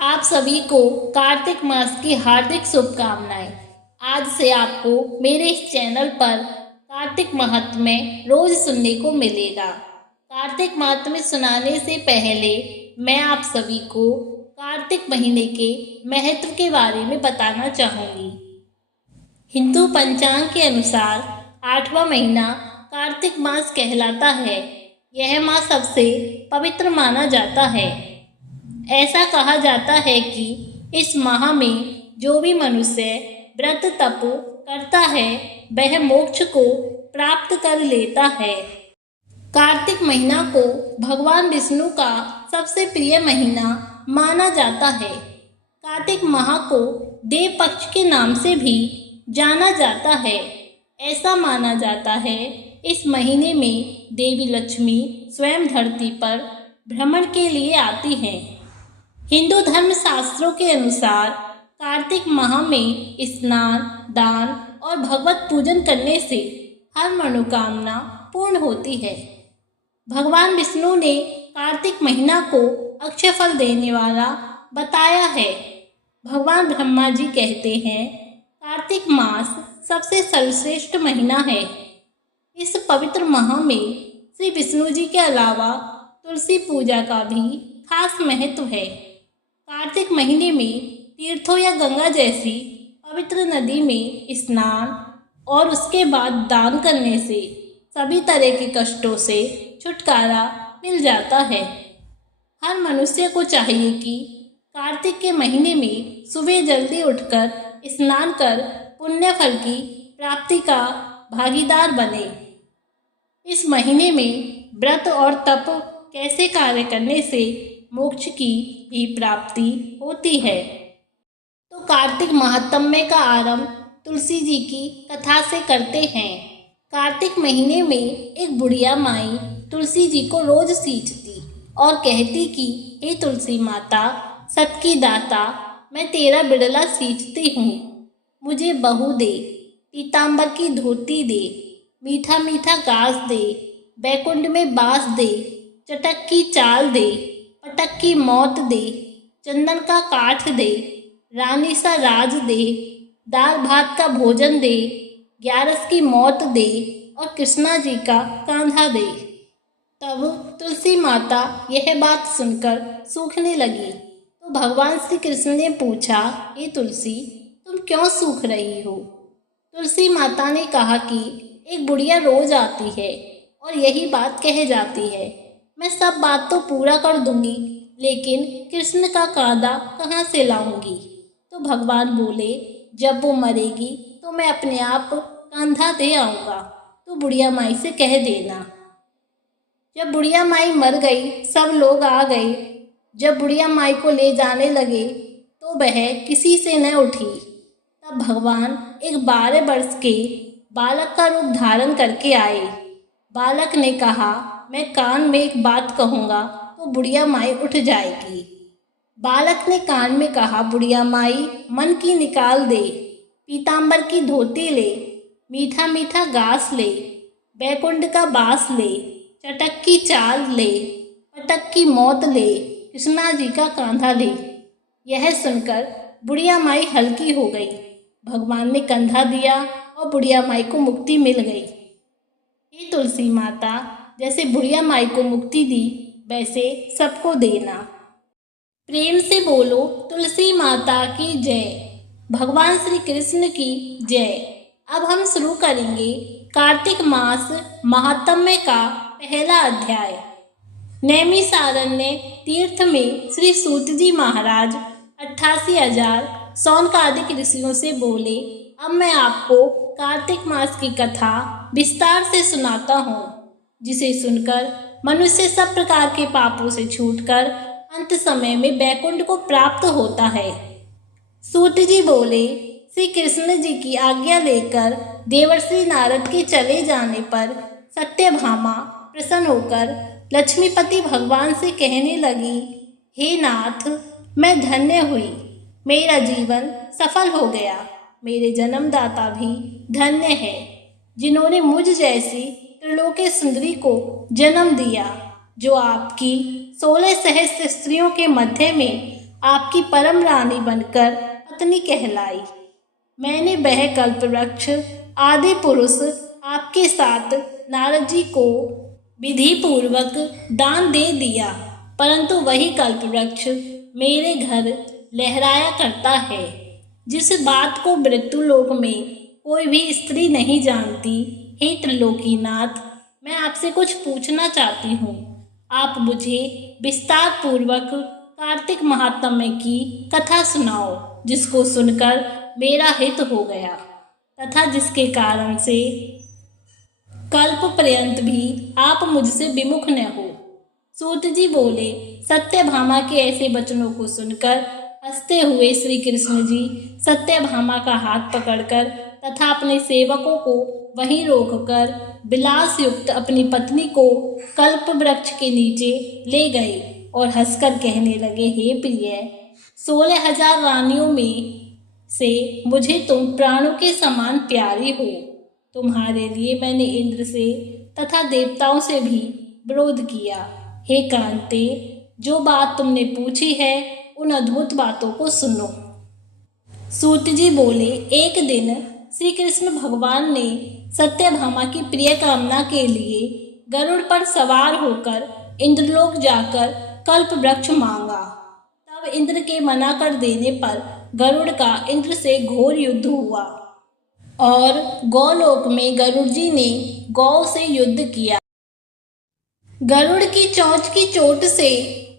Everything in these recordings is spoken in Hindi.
आप सभी को कार्तिक मास की हार्दिक शुभकामनाएं। आज से आपको मेरे इस चैनल पर कार्तिक महात्म्य रोज सुनने को मिलेगा। कार्तिक महात्म्य सुनाने से पहले मैं आप सभी को कार्तिक महीने के महत्व के बारे में बताना चाहूँगी। हिंदू पंचांग के अनुसार 8वां महीना कार्तिक मास कहलाता है। यह मास सबसे पवित्र माना जाता है। ऐसा कहा जाता है कि इस माह में जो भी मनुष्य व्रत तप करता है वह मोक्ष को प्राप्त कर लेता है। कार्तिक महीना को भगवान विष्णु का सबसे प्रिय महीना माना जाता है। कार्तिक माह को देव पक्ष के नाम से भी जाना जाता है। ऐसा माना जाता है इस महीने में देवी लक्ष्मी स्वयं धरती पर भ्रमण के लिए आती हैं। हिंदू धर्म शास्त्रों के अनुसार कार्तिक माह में स्नान, दान और भगवत पूजन करने से हर मनोकामना पूर्ण होती है। भगवान विष्णु ने कार्तिक महीना को अक्षय फल देने वाला बताया है। भगवान ब्रह्मा जी कहते हैं कार्तिक मास सबसे सर्वश्रेष्ठ महीना है। इस पवित्र माह में श्री विष्णु जी के अलावा तुलसी पूजा का भी खास महत्व है। कार्तिक महीने में तीर्थों या गंगा जैसी पवित्र नदी में स्नान और उसके बाद दान करने से सभी तरह के कष्टों से छुटकारा मिल जाता है। हर मनुष्य को चाहिए कि कार्तिक के महीने में सुबह जल्दी उठकर स्नान कर पुण्य फल की प्राप्ति का भागीदार बने। इस महीने में व्रत और तप कैसे कार्य करने से मोक्ष की भी प्राप्ति होती है। तो कार्तिक महात्म्य का आरंभ तुलसी जी की कथा से करते हैं। कार्तिक महीने में एक बुढ़िया माई तुलसी जी को रोज सींचती और कहती कि हे तुलसी माता, सत की दाता, मैं तेरा बिड़ला सींचती हूँ, मुझे बहू दे, पीताम्बर की धोती दे, मीठा मीठा घास दे, बैकुंठ में बास दे, चटक की चाल दे, पटक की मौत दे, चंदन का काठ दे, रानी सा राज दे, दाल भात का भोजन दे, ग्यारस की मौत दे और कृष्णा जी का कांधा दे। तब तुलसी माता यह बात सुनकर सूखने लगी। तो भगवान श्री कृष्ण ने पूछा, हे तुलसी, तुम क्यों सूख रही हो? तुलसी माता ने कहा कि एक बुढ़िया रोज आती है और यही बात कह जाती है, मैं सब बात तो पूरा कर दूंगी, लेकिन कृष्ण का कांधा कहाँ से लाऊंगी? तो भगवान बोले, जब वो मरेगी तो मैं अपने आप कांधा दे आऊँगा, तो बुढ़िया माई से कह देना। जब बुढ़िया माई मर गई, सब लोग आ गए। जब बुढ़िया माई को ले जाने लगे तो वह किसी से न उठी। तब भगवान एक 12 वर्ष के बालक का रूप धारण करके आए। बालक ने कहा, मैं कान में एक बात कहूँगा तो बुढ़िया माई उठ जाएगी। बालक ने कान में कहा, बुढ़िया माई मन की निकाल दे, पीताम्बर की धोती ले, मीठा मीठा घास ले, बैकुंठ का बास ले, चटक की चाल ले, पटक की मौत ले, कृष्णा जी का कांधा ले। यह सुनकर बुढ़िया माई हल्की हो गई। भगवान ने कंधा दिया और बुढ़िया माई को मुक्ति मिल गई। हे तुलसी माता, जैसे बुढ़िया माई को मुक्ति दी वैसे सबको देना। प्रेम से बोलो तुलसी माता की जय, भगवान श्री कृष्ण की जय। अब हम शुरू करेंगे कार्तिक मास महात्म्य का पहला अध्याय। नैमिषारण्य तीर्थ में श्री सूत जी महाराज 88,000 शौनकादिक ऋषियों से बोले, अब मैं आपको कार्तिक मास की कथा विस्तार से सुनाता हूँ, जिसे सुनकर मनुष्य सब प्रकार के पापों से छूटकर अंत समय में बैकुंठ को प्राप्त होता है। सूत जी बोले, श्री कृष्ण जी की आज्ञा लेकर देवर्षि नारद के चले जाने पर सत्यभामा प्रसन्न होकर लक्ष्मीपति भगवान से कहने लगी, हे नाथ, मैं धन्य हुई, मेरा जीवन सफल हो गया। मेरे जन्मदाता भी धन्य है, जिन्होंने मुझ जैसी त्रिलोकी सुंदरी को जन्म दिया, जो आपकी 16 सहस्त्र स्त्रियों के मध्य में आपकी परम रानी बनकर पत्नी कहलाई। मैंने वह कल्पवृक्ष आदि पुरुष आपके साथ नारद जी को विधि पूर्वक दान दे दिया, परंतु वही कल्पवृक्ष मेरे घर लहराया करता है, जिस बात को मृत्युलोक में कोई भी स्त्री नहीं जानती। हे त्रिलोकीनाथ, मैं आपसे कुछ पूछना चाहती हूँ। आप मुझे विस्तार पूर्वक कार्तिक महात्म्य की कथा सुनाओ, जिसको सुनकर मेरा हित हो गया तथा जिसके कारण से कल्प पर्यंत भी आप मुझसे विमुख न हो। सूत जी बोले। सत्यभामा के ऐसे वचनों को सुनकर हंसते हुए श्री कृष्ण जी सत्यभामा का हाथ पकड़कर तथा अपने सेवकों को वहीं रोककर विलास युक्त अपनी पत्नी को कल्प वृक्ष के नीचे ले गए और हंसकर कहने लगे, हे प्रिय, 16,000 रानियों में से मुझे तुम प्राणों के समान प्यारी हो। तुम्हारे लिए मैंने इंद्र से तथा देवताओं से भी विरोध किया। हे कांते, जो बात तुमने पूछी है उन अद्भुत बातों को सुनो। सूत जी बोले। एक दिन श्री कृष्ण भगवान ने सत्यभामा की प्रिय कामना के लिए गरुड़ पर सवार होकर इंद्रलोक जाकर कल्प वृक्ष मांगा। तब इंद्र के मना कर देने पर गरुड़ का इंद्र से घोर युद्ध हुआ और गौलोक में गरुड़ जी ने गौ से युद्ध किया। गरुड़ की चोंच की चोट से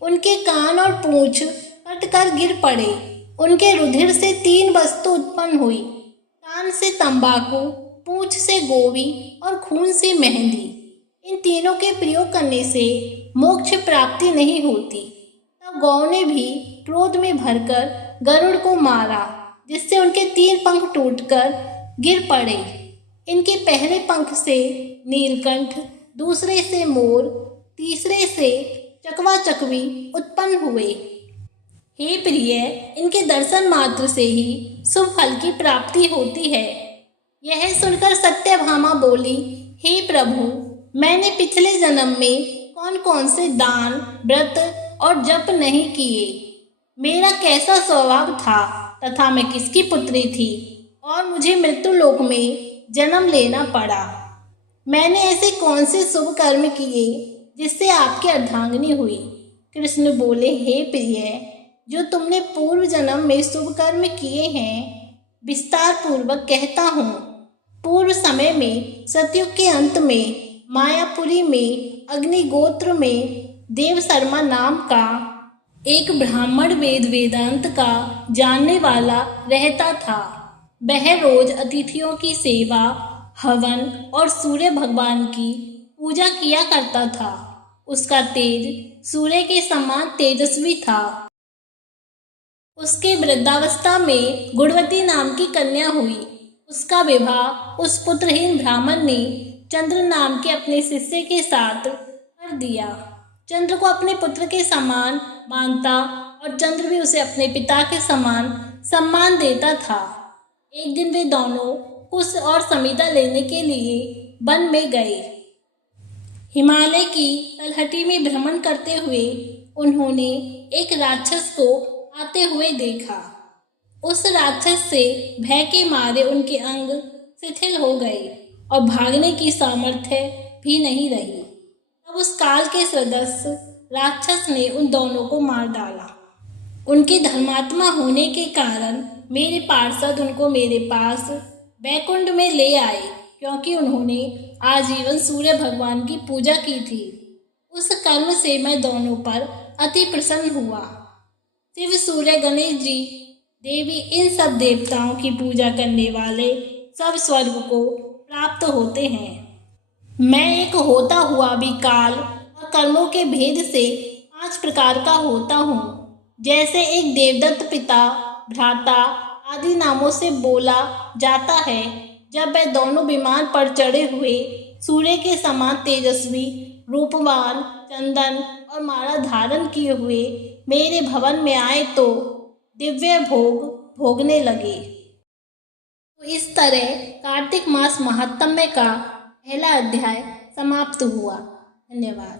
उनके कान और पूंछ कटकर गिर पड़े। उनके रुधिर से 3 वस्तु उत्पन्न हुई, कान से तंबाकू, पूंछ से गोवी और खून से मेहंदी। इन तीनों के प्रयोग करने से मोक्ष प्राप्ति नहीं होती। तब गौ ने भी क्रोध में भरकर गरुड़ को मारा, जिससे उनके 3 पंख टूटकर गिर पड़े। इनके पहले पंख से नीलकंठ, दूसरे से मोर, तीसरे से चकवा चकवी उत्पन्न हुए। हे प्रिय, इनके दर्शन मात्र से ही शुभ फल की प्राप्ति होती है। यह सुनकर सत्यभामा बोली, हे प्रभु, मैंने पिछले जन्म में कौन कौन से दान, व्रत और जप नहीं किए। मेरा कैसा स्वभाव था तथा मैं किसकी पुत्री थी और मुझे मृत्युलोक में जन्म लेना पड़ा। मैंने ऐसे कौन से शुभ कर्म किए जिससे आपकी अर्धांगिनी हुई। कृष्ण बोले, हे प्रिय, जो तुमने पूर्व जन्म में शुभ कर्म किए हैं विस्तार पूर्वक कहता हूँ। पूर्व समय में सतयुग के अंत में मायापुरी में अग्निगोत्र में देव शर्मा नाम का एक ब्राह्मण वेद वेदांत का जानने वाला रहता था। वह रोज अतिथियों की सेवा, हवन और सूर्य भगवान की पूजा किया करता था। उसका तेज सूर्य के समान तेजस्वी था। उसके वृद्धावस्था में गुणवती नाम की कन्या हुई। उसका विवाह उस पुत्रहीन ब्राह्मण ने चंद्र नाम के अपने शिष्य के साथ कर दिया। चंद्र को अपने पुत्र के समान मानता और चंद्र भी उसे अपने पिता के समान सम्मान देता था। एक दिन वे दोनों कुश और समिधा लेने के लिए वन में गए। हिमालय की तलहटी में भ्रमण करते हुए उन्होंने एक राक्षस को आते हुए देखा। उस राक्षस से भय के मारे उनके अंग शिथिल हो गए और भागने की सामर्थ्य भी नहीं रही। तब उस काल के सदस्य राक्षस ने उन दोनों को मार डाला। उनके धर्मात्मा होने के कारण मेरे पार्षद उनको मेरे पास बैकुंठ में ले आए, क्योंकि उन्होंने आजीवन सूर्य भगवान की पूजा की थी। उस कर्म से मैं दोनों पर अति प्रसन्न हुआ। शिव, सूर्य, गणेश जी, देवी, इन सब देवताओं की पूजा करने वाले सब स्वर्ग को प्राप्त होते हैं। मैं एक होता हुआ भी काल और कर्मों के भेद से 5 प्रकार का होता हूँ। जैसे एक देवदत्त पिता, भ्राता आदि नामों से बोला जाता है। जब वह दोनों विमान पर चढ़े हुए सूर्य के समान तेजस्वी, रूपवान, चंदन और माला धारण किए हुए मेरे भवन में आए तो दिव्य भोग भोगने लगे। तो इस तरह कार्तिक मास महात्म्य का पहला अध्याय समाप्त हुआ। धन्यवाद।